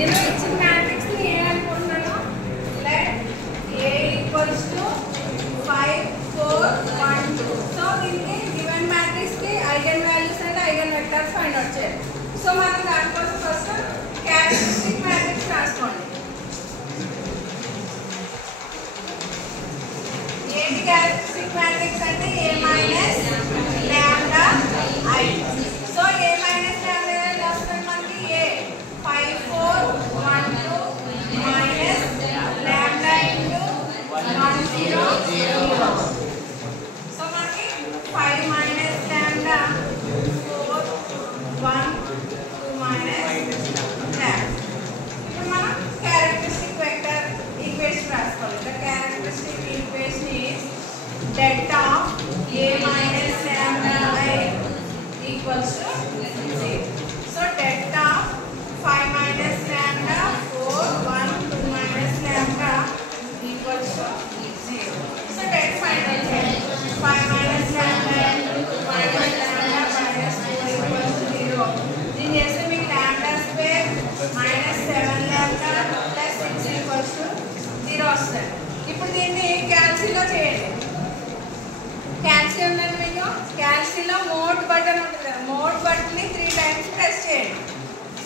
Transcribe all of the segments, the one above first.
నేను ఇచ్చిన మ్యాట్రిక్స్ ని ఏమనుకుంటున్నాను, let A equals to 5 4 1 2. So దీనికి గివెన్ మ్యాట్రిక్స్ కి eigen values and eigen vectors find out చేయాలి. సో మనం దానికోసం ఫస్ట్ క్యారెక్టరిస్టిక్ మ్యాట్రిక్స్ రాసుకోండి. ఏంటి క్యారెక్టరిస్టిక్ మ్యాట్రిక్స్ అంటే A minus lambda I. So A minus lambda I వస్తుంది మనకి A 5 4 1 2 minus lambda into 1 0 0. So మనకి 5 మైనస్ లాంబ్డా 4 1 2 మైనస్ లాంబ్డా. ఇప్పుడు మనం క్యారెక్టరిస్టిక్ వెక్టర్ ఈక్వేషన్ రాసుకోవాలి. The characteristic equation is det of A minus lambda I equals to 0. So det of 5 minus lambda 4 1 2 minus lambda equals to 0. So det find out 5 minus lambda into 2 minus lambda minus 4 equals to 0. Then जैसे में lambda square minus 7 lambda plus 6 equals to 0 వస్తుంది. ఇప్పుడు దీన్ని cancel చేయండి. Cancel ఉందండి మీకు, క్యాన్సిల్లో mode button ఉంటుంది కదా, మోడ్ బటన్ని 3 times ప్రెస్ చేయండి.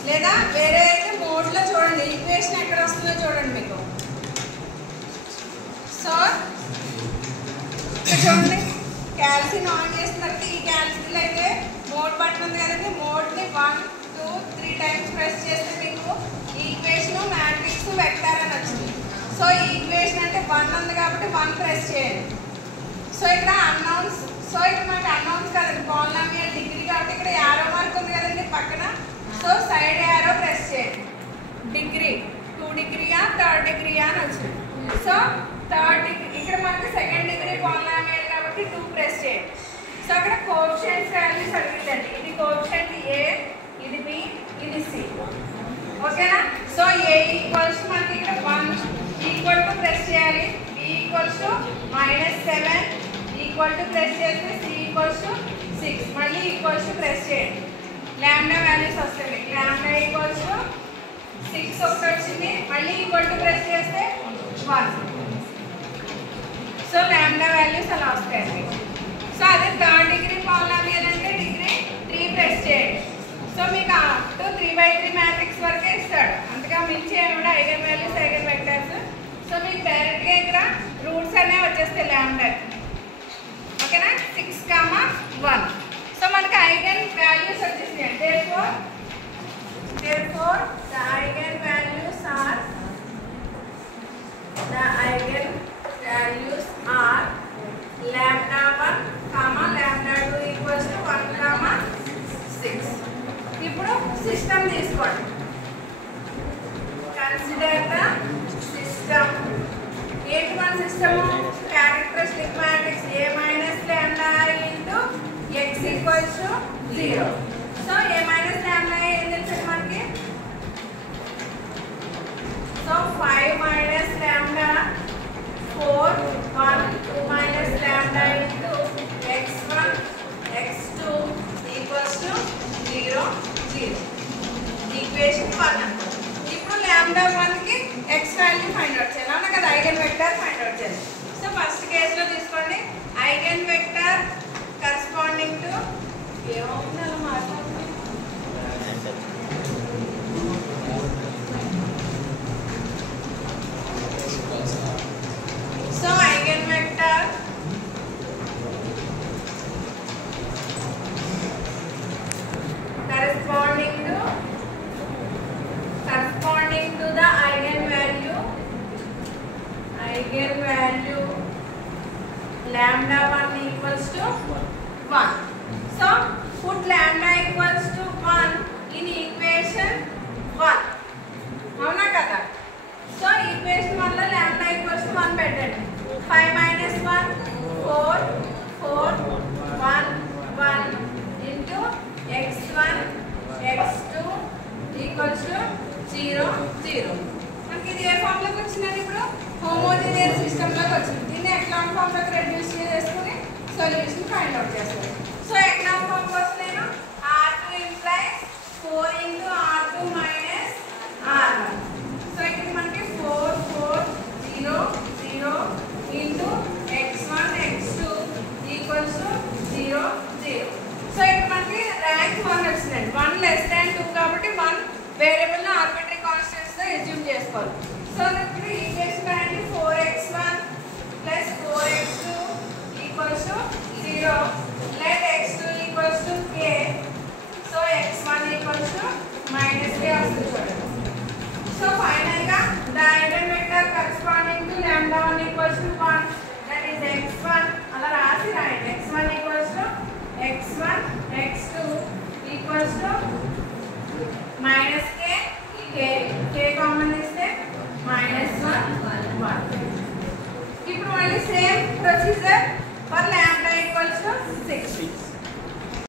లేదా వేరే అయితే మోడ్లో చూడండి, ఈక్వేషన్ ఎక్కడ వస్తుందో చూడండి మీకు. సో చూడండి, క్యాన్సిల్ ఆన్ చేసిన తర్వాత ఈ క్యాన్సిల్ అయితే మోడ్ బటన్ ఉంది కదండి, మోడ్ని 1 2 3 times ప్రెస్ చేస్తే మీకు ఈక్వేషన్ మ్యాట్రిక్స్ వెక్టర్ అని వచ్చింది. సో ఈ ఈక్వేషన్ అంటే 1 ఉంది కాబట్టి 1 ప్రెస్ చేయండి. సో ఇక్కడ అన్నౌన్స్, సో ఇక్కడ మనకి అన్నౌన్స్ కదండి, పాలినామియల్ డిగ్రీ కాబట్టి ఇక్కడ యారో మార్క్ ఉంది కదండి పక్కన. సో సైడ్ యారో ప్రెస్ చేయండి. డిగ్రీ 2 డిగ్రీయా 3rd డిగ్రీయా అని వచ్చింది. సో 3rd డిగ్రీ, ఇక్కడ మనకి 2nd డిగ్రీ పాలినామియల్ కాబట్టి 2 ప్రెస్ చేయండి. సో అక్కడ కోఎఫిషియెంట్స్ వాల్యూస్ అడిగిందండి. ఇది కోఎఫిషియెంట్ A, ఇది B, ఇది C. ఓకేనా? సో A ఈక్వల్స్ మనకి ఇక్కడ 1 ఈక్వల్ టు ప్రెస్ చేయాలి, B equals to -7 equal to press చేస్తే C ఈక్వల్స్ టు 6, మళ్ళీ ఈక్వల్స్ టు ప్రెస్ చేయండి. లాంబ్డా వాల్యూస్ వస్తాయి. లాంబ్డా ఈక్వల్స్ టు 6 ఒకటి వచ్చింది, మళ్ళీ ఈక్వల్ టు ప్రెస్ చేస్తే 1. సో లాంబ్డా వాల్యూస్ అలా వస్తాయండి. సో అదే 3rd డిగ్రీ పాలినామియల్ అంటే డిగ్రీ 3 ప్రెస్ చేయండి. సో మీకు అప్ టు 3/3 మ్యాట్రిక్స్ వరకే ఇస్తాడు, అంతగా మించి ఏమిటో eigen values eigen vectors. So మీకు డైరెక్ట్గా ఇక్కడ రూట్స్ అనేవి వచ్చేస్తాయి లాంబ్డా. ఓకేనా? 6 1. సో మనకి ఐగన్ వాల్యూస్ వచ్చేసాయి. therefore the eigen values are lambda 1 lambda 2 equals to 1 6. ఇప్పుడు సిస్టమ్ తీసుకోండి. Consider the system. ఏంటి మన system? Characteristic matrix A minus lambda I into x equals to 0. So A minus lambda I ఏం తెలుసు మనకి? So 5 minus lambda 4 1 2 minus lambda into x1 x2 equals to 0 0. Equation 1. ఇప్పుడు lambda 1 కి x value find out చేయాలి. అవునా కదా? Eigen vector find out చేయాలి. So first కేసులో తీసుకోండి, ఐగన్ వెక్టర్ కరెస్పాండింగ్ టు ఏమవుతుందో మాట్లాడుతుంది. So eigen vector corresponding to the eigenvalue lambda 1 equals to 1. So put lambda equals to 1 in equation 1. అవునా కదా? సో ఈక్వేషన్ 1 లో lambda equals to 1 పెట్టండి. 5 minus 1 4 4 1 1 into x1 x2 equals to 0 0. మనకి ఇది ఏ form లోకి వచ్చిందని ఇప్పుడు హోమోజీనియస్ సిస్టమ్ లోకి వచ్చింది. దీన్ని ఎకలాన్ ఫామ్ లోకి రెడ్యూస్ చేసుకుని సొల్యూషన్ ఫైండ్ అవుట్ చేస్తాం. సో ఎకలాన్ ఫామ్ కోసం నేను R2 implies 4 into R2 minus R1. చేసుకోవాలి. సో ఇప్పుడు ఈక్వేషన్ అనేది 4x1 plus 4x2 equals to 0. Let x2 equals to k. So x1 equals to minus k వస్తుంది చూడండి. So finally the eigenvector corresponding to lambda 1 equals to 1, that is x1 అలా రాసి రాయండి. x1 equals to x1, x2 equals to minus k